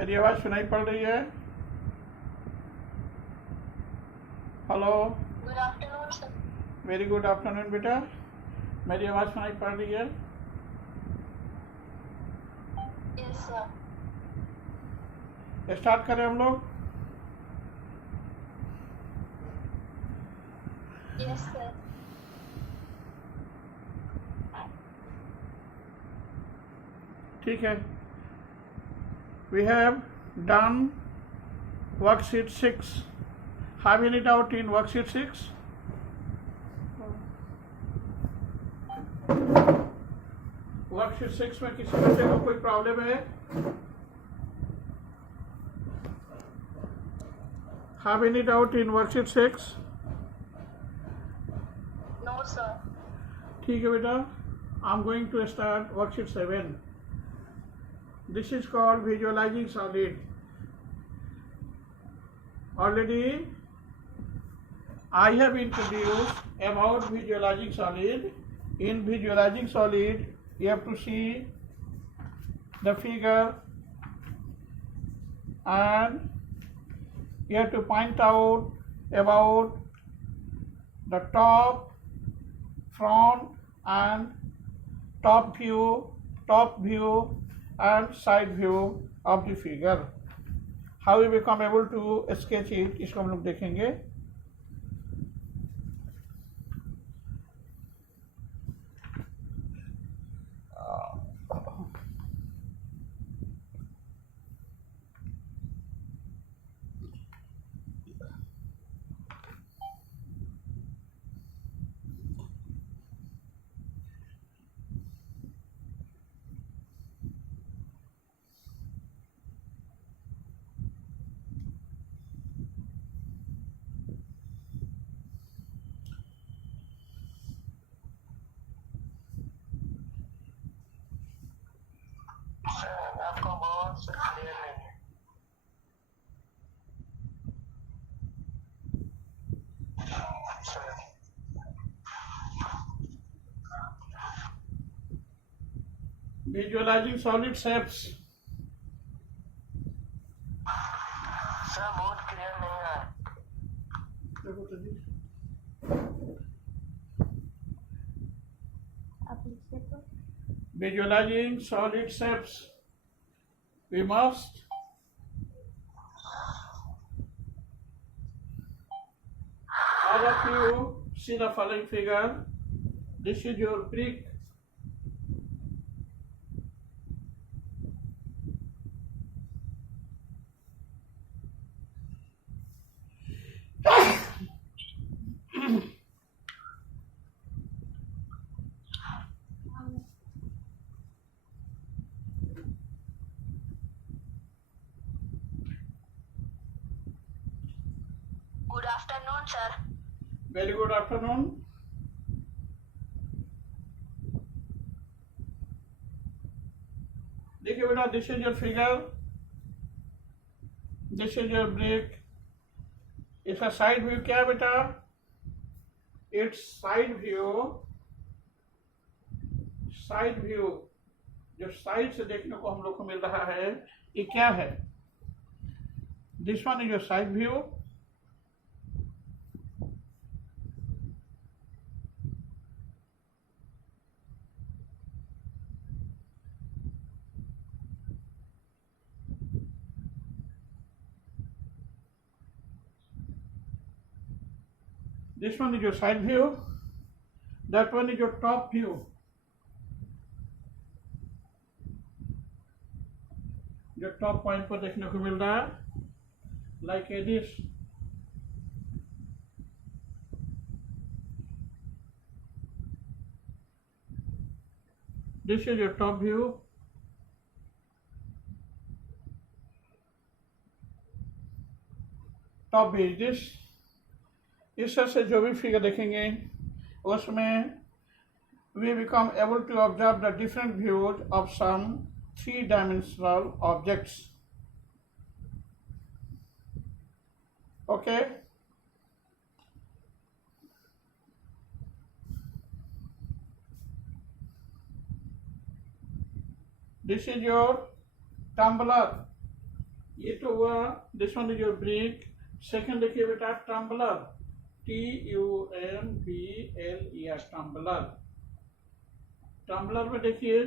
मेरी आवाज़ सुनाई पड़ रही है? Hello. Good afternoon sir. Very good afternoon बेटा। मेरी आवाज़ सुनाई पड़ रही है? Yes sir. स्टार्ट करें हम लोग? Yes sir. ठीक है। We have done worksheet 6. Have any doubt in worksheet 6? वर्कशीट 6 में किसी बच्चे को कोई प्रॉब्लम है? Have any doubt in worksheet 6? No sir. ठीक है बेटा, I'm going to start worksheet 7. This is called visualizing solid. Already I have introduced about visualizing solid. In visualizing solid, you have to see the figure and you have to point out about the top, front and top view and side view of the figure. How we become able to sketch it, इसको हम लोग देखेंगे. आपका बहुत क्लियर नहीं है। Visualizing solid shapes. Sir बहुत क्लियर नहीं है। Visualizing solid shapes. We must all of you see the following figure. This is your brick. Good afternoon sir. Very good afternoon. देखिए बेटा, this is your figure. This is your brick. इसका side view क्या है बेटा? It's side view जो साइड से देखने को हम लोग को मिल रहा है, ये क्या है? This one is your side view. This one is your side view. That one is your top view. जो टॉप पॉइंट पर देखने को मिल रहा है, like this. This is your top view. Top view is this. इस तरह से जो भी फिगर देखेंगे उसमें we become able to observe the different views of some three-dimensional objects. Okay. This is your tumbler. ये तो हुआ, this one is your brick. Second देखिए बेटा टम्बलर, TUMBLER टम्बलर। टम्बलर में देखिए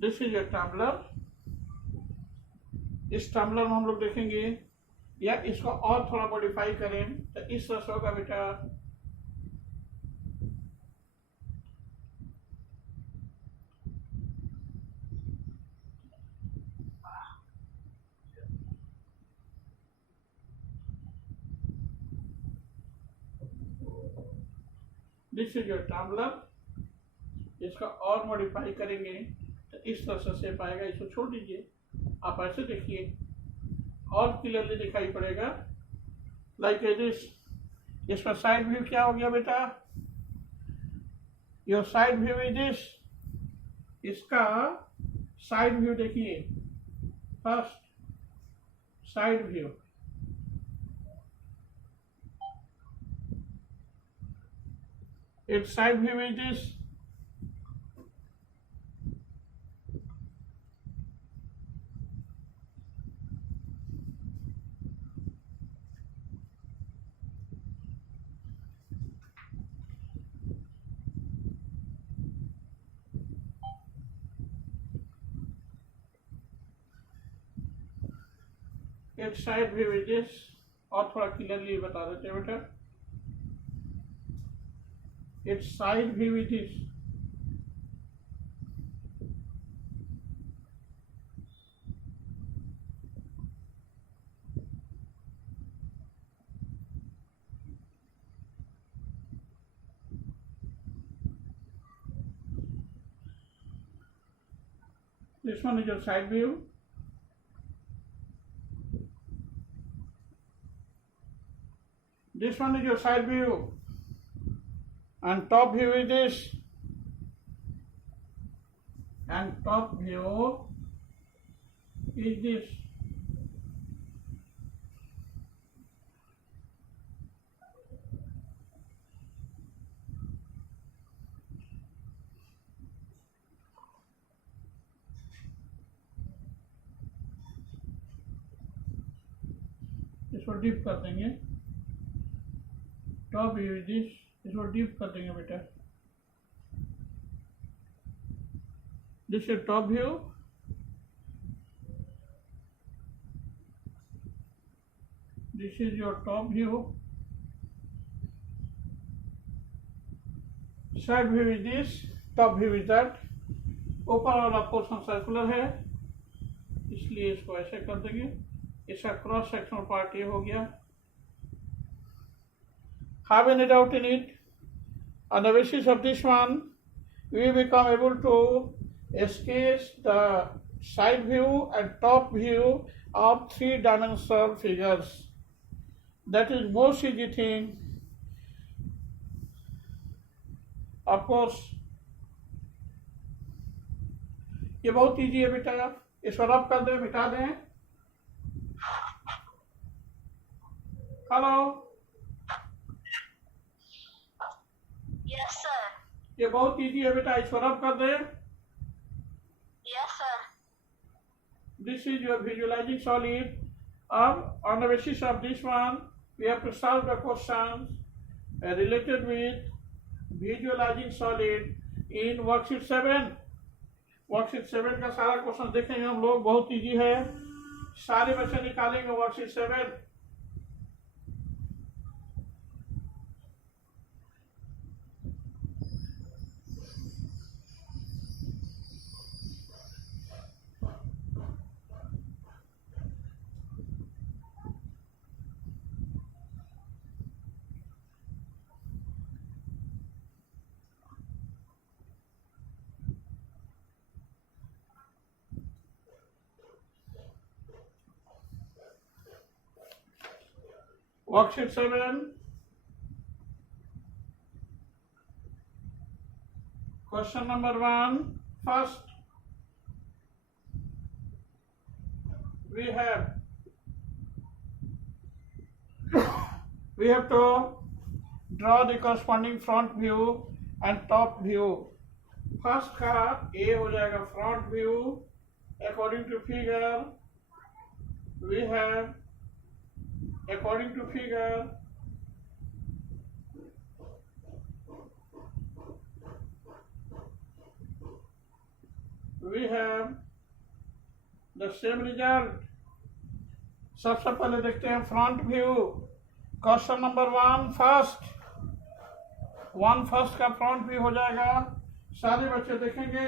दिस इज योर टम्बलर। इस टम्बलर में हम लोग देखेंगे, या इसको और थोड़ा मॉडिफाई करें तो इस तरह से होगा बेटा। This is your tumbler. इसका और मॉडिफाई करेंगे तो इस तरह से शेप आएगा। इसको छोड़ दीजिए, आप ऐसे देखिए और क्लियरली दिखाई पड़ेगा, लाइक दिस। इसका साइड व्यू क्या हो गया बेटा? Your side view is this. इसका साइड व्यू देखिए, first side view. its side view is this। its side view is this। और थोड़ा क्लियरली बता देते हैं बेटा, its side view is this। This one is your side view। This one is your side view, and top view is this, and top view is this। इसको डीप कर देंगे, top view is this. इसको डीप कर देंगे बेटा, this is top view. This is your top view. Side view is this, top view is that. ऊपर वाला portion circular है, इसलिए इसको ऐसे कर देंगे। इसका क्रॉस सेक्शनल पार्ट ये हो गया। Have any doubt in it? On the basis of this one, we become able to sketch the side view and top view of three-dimensional figures. That is most easy thing. Of course, ये बहुत इजी है बेटा। इसको rub कर दें, मिटा दें। Hello, Yes, sir. ये बहुत इजी है बेटा, इसको रब कर दे। Yes, sir. This is your visualising solid. अब on the basis of this one we have to solve the question related with visualising solid in worksheet 7। Worksheet 7 का सारा क्वेश्चन देखेंगे हम लोग, बहुत इजी है। सारे बच्चे निकालेंगे वर्कशीट 7। Worksheet 7, Question number 1. First, we have to draw the corresponding front view and top view. First का A हो जाएगा front view. According to figure, we have the same result. सबसे पहले देखते हैं फ्रंट व्यू. क्वेश्चन नंबर 1 फर्स्ट का फ्रंट व्यू हो जाएगा. सारे बच्चे देखेंगे.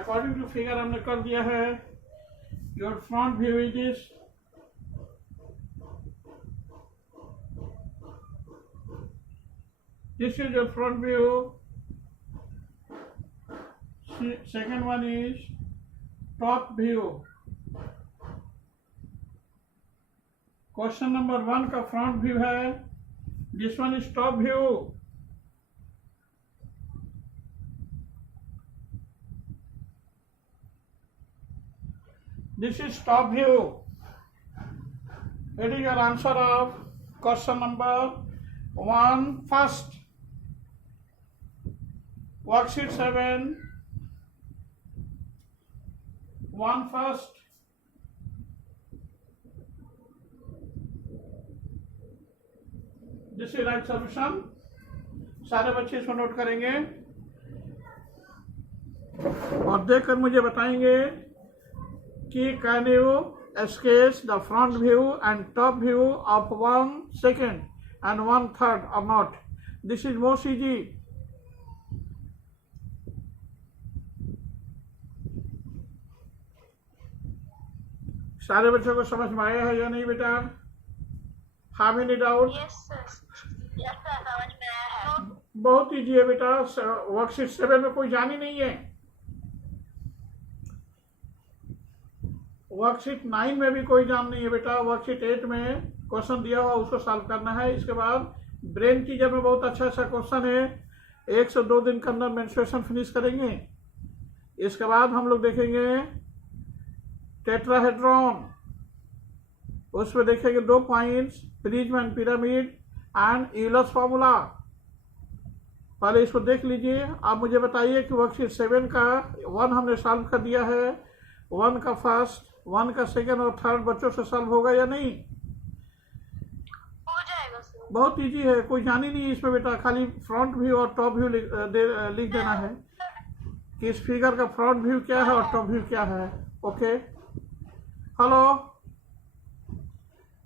अकॉर्डिंग टू फिगर हमने कर दिया है. Your front view is this. This is your front view. Second one is top view. Question number 1 का front view है. This one is top view. This is top view. It is your answer of question number 1 first. Worksheet 7. 1 first. This is right solution. सारे बच्चे इसको नोट करेंगे और देखकर मुझे बताएंगे कि can you sketch the front view and top view of 1 second and 1/3 or not. This is most easy. सारे बच्चों को समझ में आया है या नहीं बेटा? Have any doubt? Yes sir. Yes sir, समझ में आया है. बहुत इजी है बेटा. वर्कशीट 7 में कोई जान ही नहीं है. वर्कशीट 9 में भी कोई जान नहीं है बेटा. वर्कशीट 8 में क्वेश्चन दिया हुआ उसको सॉल्व करना है. इसके बाद ब्रेन टीचर में बहुत अच्छा क्वेश्चन है. 1 से 2 दिन के अंदर मेंस्ट्रुएशन फिनिश करेंगे. इसके बाद हम लोग देखेंगे टेट्राहेड्रॉन. उसमें देखेंगे 2 points, prism and pyramid and Euler's formula. पहले इसको देख लीजिए. आप मुझे बताइए कि वर्कशीट 7 का 1 हमने सॉल्व कर दिया है. 1 का फर्स्ट, 1 का सेकंड और थर्ड बच्चों से सॉल्व होगा या नहीं? हो जाएगा सर. बहुत इजी है. कोई जान ही नहीं इसमें बेटा. खाली फ्रंट व्यू और टॉप व्यू लिख देना है कि इस फिगर का फ्रंट व्यू क्या है और टॉप व्यू क्या है. ओके. हेलो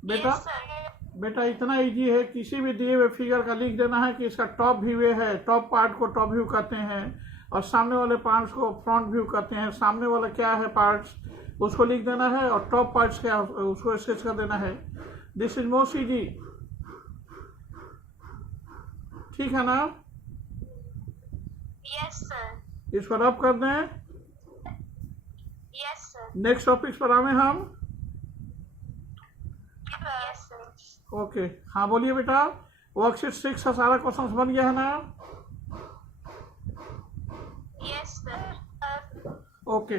बेटा. Yes sir. बेटा इतना इजी है. किसी भी दिए हुए फिगर का लिख देना है कि इसका टॉप व्यू है. टॉप पार्ट को टॉप व्यू कहते हैं और सामने वाले पार्ट्स को फ्रंट व्यू कहते हैं. सामने वाला क्या है पार्ट्स उसको लिख देना है और टॉप पार्ट्स क्या उसको स्केच कर देना है. This is most easy. ठीक है ना? Yes sir. इसको रब कर दें. Yes sir. नेक्स्ट टॉपिक्स पर आवे हम. Yes sir. ओके. हाँ बोलिए बेटा. वर्कशीट 6 का सारा क्वेश्चन बन गया है ना? Yes sir. Okay.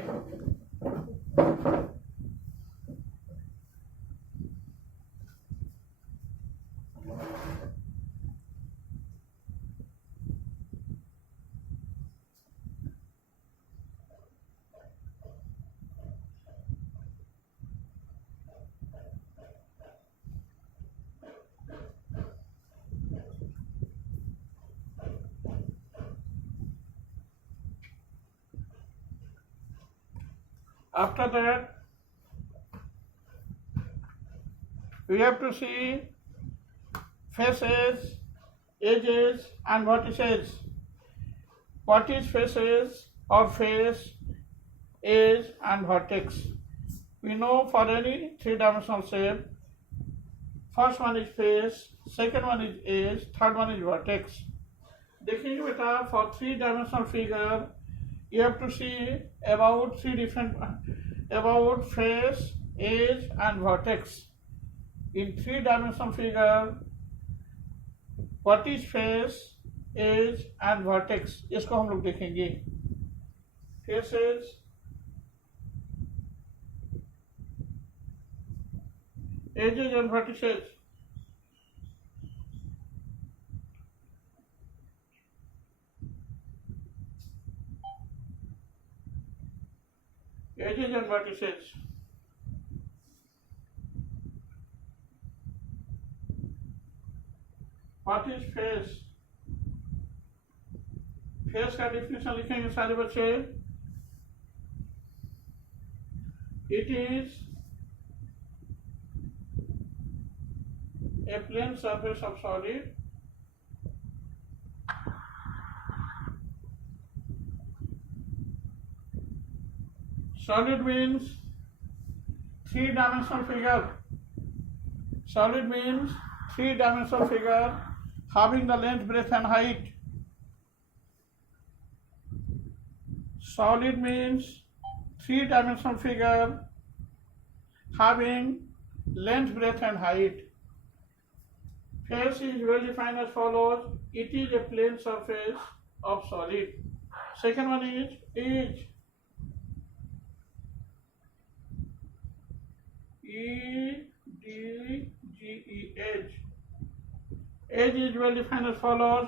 After that, we have to see faces, edges and vertices. What is faces or face, edge and vertex? We know for any three-dimensional shape, first one is face, second one is edge, third one is vertex. देखिए बेटा, for three-dimensional figure, you have to see about about face, edge and vertex. In three-dimensional figure, what is face, edge and vertex, इसको हम लोग देखेंगे। Faces, edges and vertices. Edges and vertices. What is face? Face का definition लिखेंगे सारे बच्चे। It is a plane surface of solid solid means three-dimensional figure. Solid means three-dimensional figure having the length, breadth and height. Solid means three-dimensional figure having length, breadth and height. Face is well defined as follows. It is a plane surface of solid. Second one is edge. E-D-G-E, edge. Edge is well defined as follows.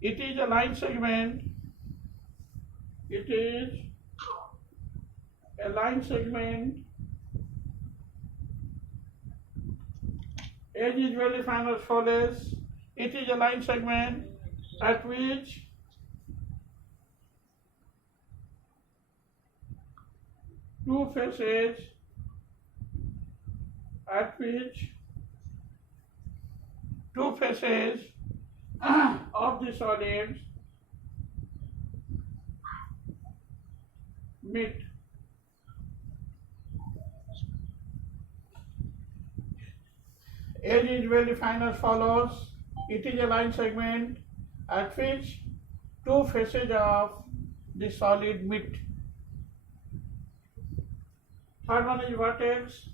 It is a line segment. It is a line segment. Edge is well defined as follows. It is a line segment at which two faces of the solids meet. Edge is well defined as follows. It is a line segment at which two faces of the solid meet. Third one is vertex.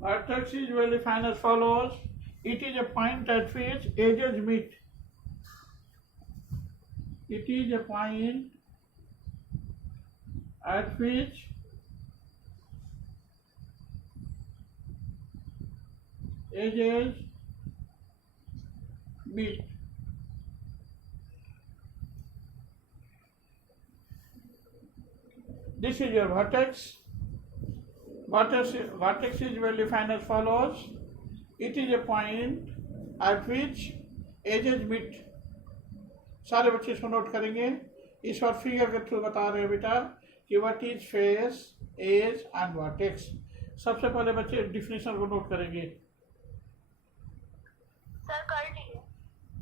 Vertex is well defined as follows. It is a point at which edges meet. It is a point at which edges meet. This is your vertex. Vertex is well defined as follows. It is a point at which edges meet. सारे बच्चे इसको नोट करेंगे। इस बार फिगर के थ्रू बता रहे हैं बेटा कि what is face, edge and vertex. सबसे पहले बच्चे डिफिनेशन को नोट करेंगे। सर कर लिए।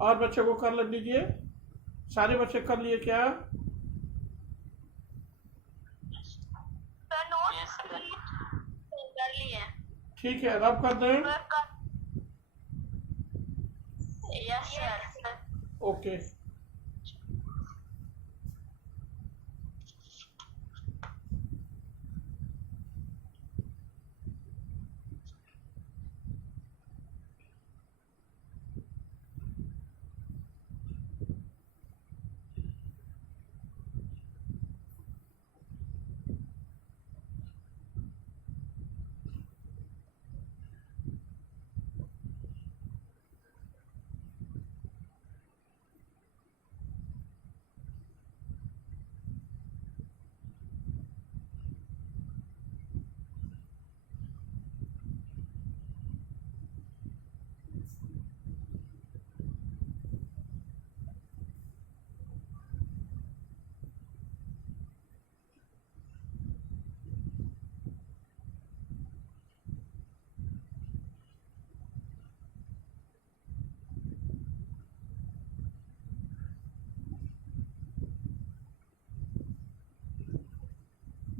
और बच्चों को कर लीजिए। सारे बच्चे कर लिए क्या? सर नोट कर लिए। ठीक है, रब कर दें। Yes sir. ओके।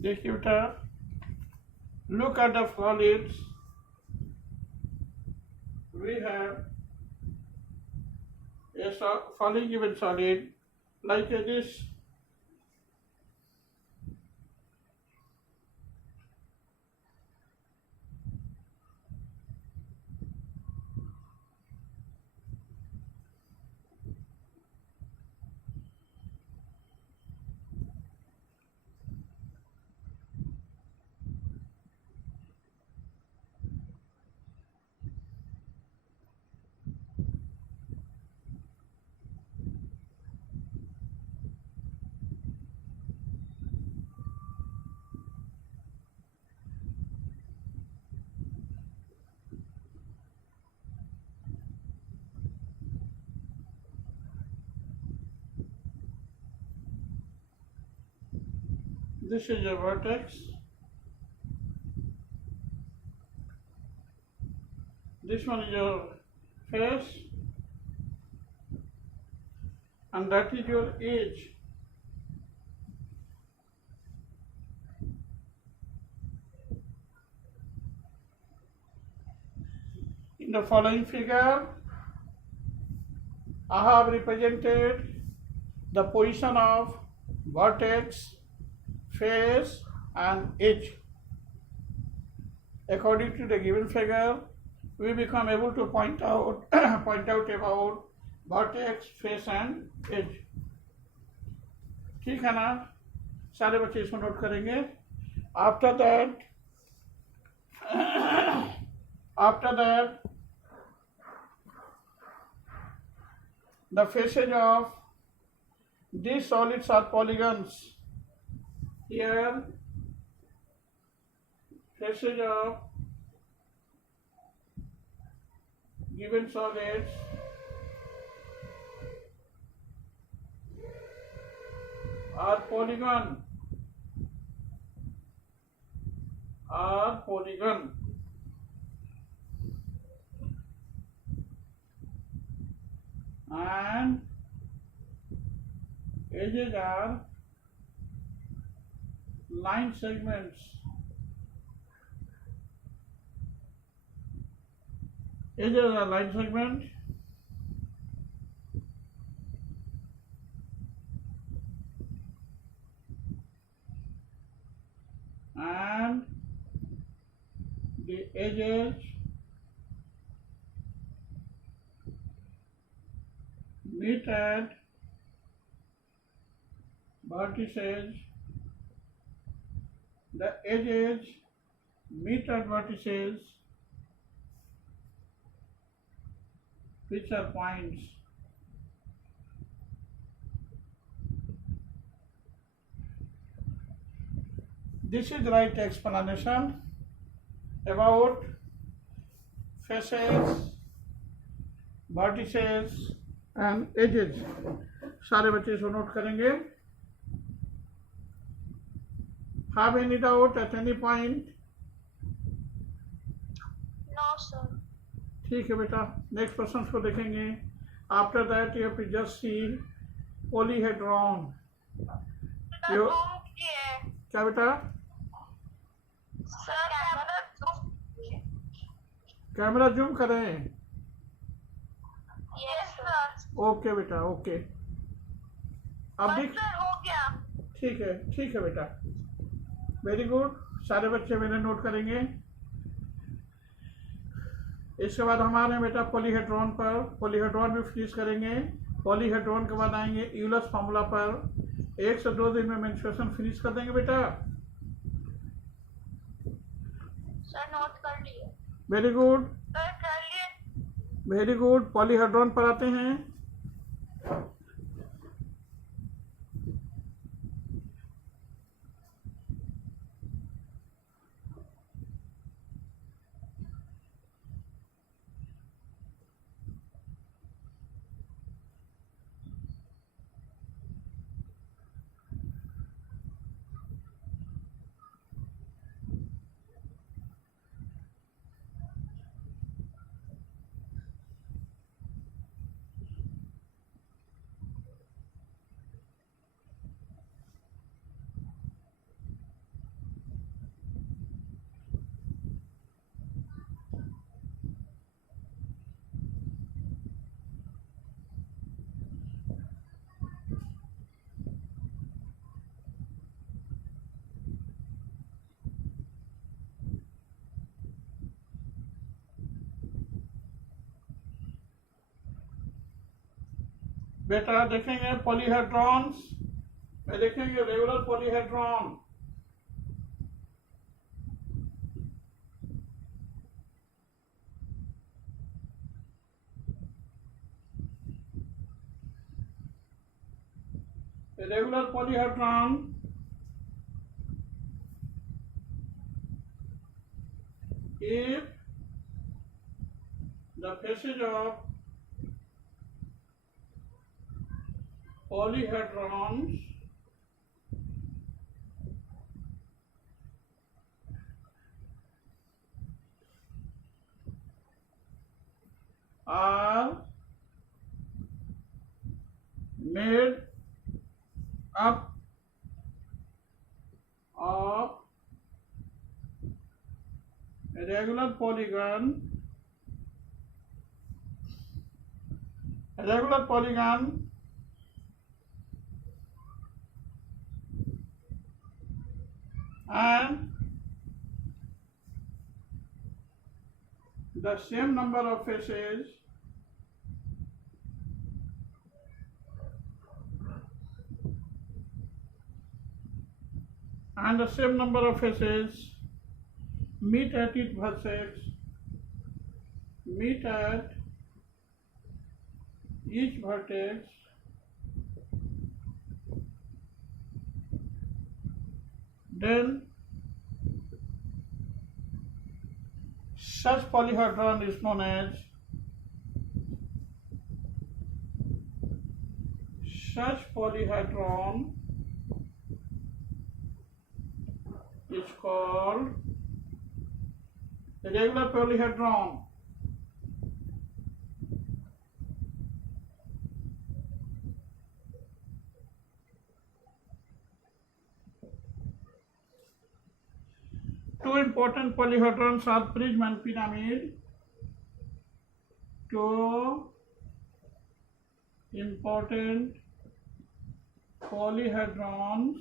देखिए बेटा, look at the solids. We have a following given solid like this. This is your vertex. This one is your face, and that is your edge. In the following figure, I have represented the position of vertex, face, and edge. According to the given figure, we become able to point out about vertex, face, and edge. ठीक है ना? सारे बच्चे इसको नोट करेंगे. After that, the faces of these solids are polygons. Here, faces of given solids are polygon. And edges are line segments. Edges are line segment. And the edges meet at vertices. The edges meet at vertices which are points. This is the right explanation about faces, vertices and edges. सारे बच्चे इसको नोट करेंगे. Have any doubt at any point? No, sir. ठीक है बेटा. Next question को देखेंगे. After that you have to just see polyhedron. Sir, क्या बेटा? कैमरा जूम करें. Yes, sir. ओके बेटा, ओके. अब बस देख. सर हो गया. ठीक है बेटा. Very good. सारे बच्चे मेरे नोट करेंगे. इसके बाद हमारे बेटा पॉलीहेड्रॉन पर. पॉलीहेड्रॉन भी फिनिश करेंगे. पॉलीहेड्रॉन के बाद आएंगे यूलर्स फॉर्मूला पर. 1 से 2 दिन में मेंस्ट्रुएशन फिनिश कर देंगे बेटा. सर नोट कर लिए. वेरी गुड, सर कर लिए. Very good. पॉलीहेड्रॉन पर आते हैं. बेटा देखेंगे पॉलीहेड्रॉन्स में. देखेंगे regular polyhedron. Regular polyhedron if the faces of polyhedrons are made up of a regular polygon and the same number of faces meet at each vertex then such polyhedron is known as called a regular polyhedron. Two important polyhedrons are prism and pyramid. Two important polyhedrons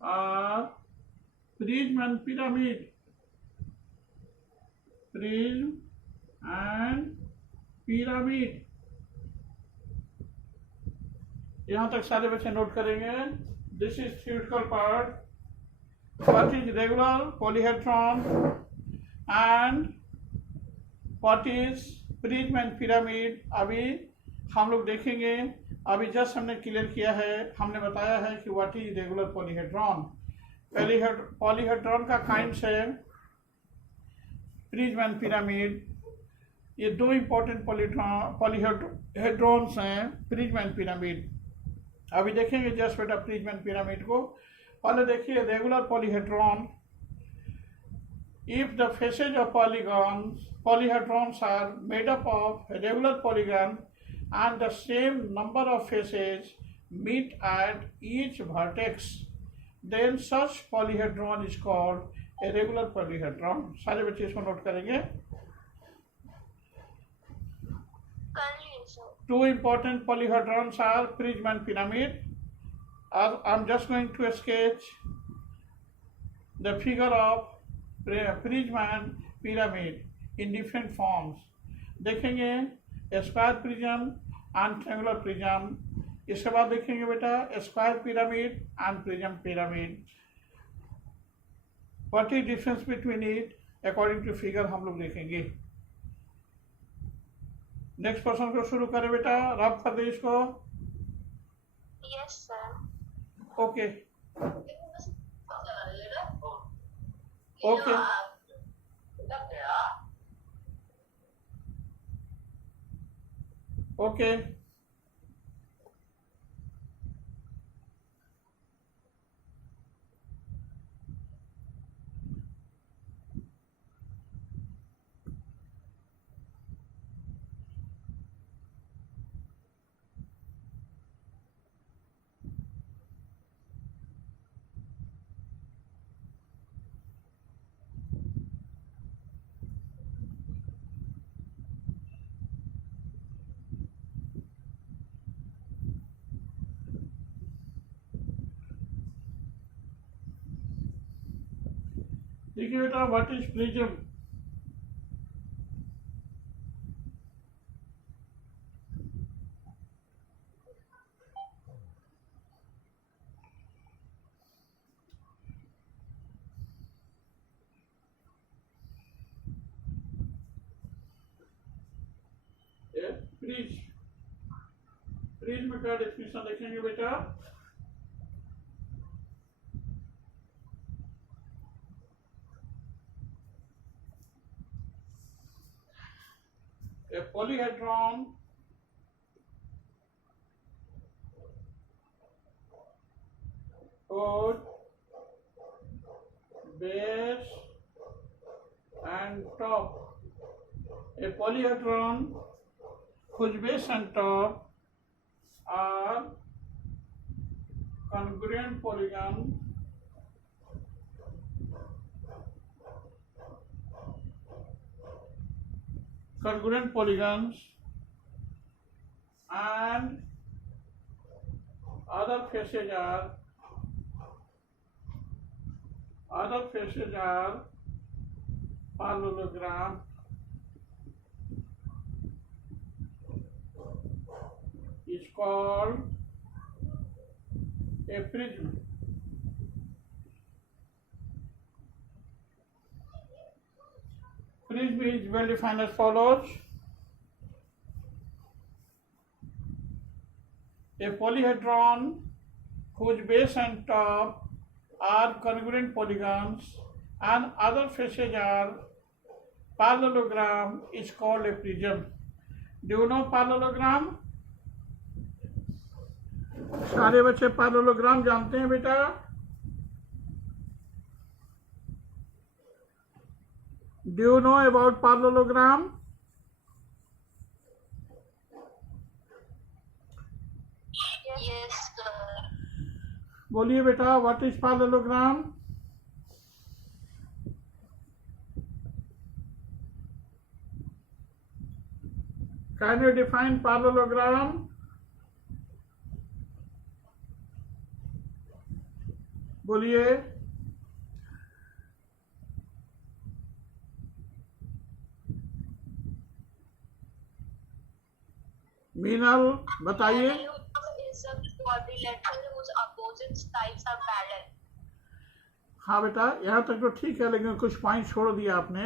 are prism and pyramid. यहाँ तक सारे बच्चे नोट करेंगे. This is theoretical part. What is regular polyhedron and what is prism and pyramid? अभी हम लोग देखेंगे. अभी जस्ट हमने क्लियर किया है, हमने बताया है कि what is regular polyhedron. Polyhedron का काइंड्स है प्रिज्म एंड पिरामिड. ये दो इंपॉर्टेंट पॉलीहेड्रॉन्स हैं, प्रिज्म एंड पिरामिड. अभी देखेंगे जस्ट बेटा प्रिज्म एंड पिरामिड को. पहले देखिए regular polyhedron. If the faces of polyhedrons are made up of a regular polygon and the same number of faces meet at each vertex, then such polyhedron is called a regular polyhedron. सारे बच्चे इसको नोट करेंगे. Two important polyhedrons are prism and pyramid. I'm just going to sketch the figure of prism and pyramid in different forms. देखेंगे square prism and triangular prism. इसके बाद देखेंगे बेटा square pyramid and prism pyramid. What is difference between it according to figure हम लोग देखेंगे. Next person को शुरू करें बेटा. रब कर दे इसको. Yes sir. Okay okay okay. देखिए बेटा व्हाट इज प्रिज्म. प्रिज्म का डेफिनेशन देखेंगे बेटा. A polyhedron would base and top A polyhedron whose base and top are congruent polygons and other faces are parallelogram is called a prism. Prism is well defined as follows. A polyhedron whose base and top are congruent polygons and other faces are parallelogram is called a prism. Do you know parallelogram? सारे बच्चे पैरेललोग्राम जानते हैं बेटा? Do you know about parallelogram? Yes, sir. बोलिए बेटा, what is parallelogram? Can you define parallelogram? बोलिए. मीनल बताइए. Is a quadrilateral whose opposite sides are parallel. हाँ बेटा, यहाँ तक तो ठीक है, लेकिन कुछ पॉइंट छोड़ दिया आपने.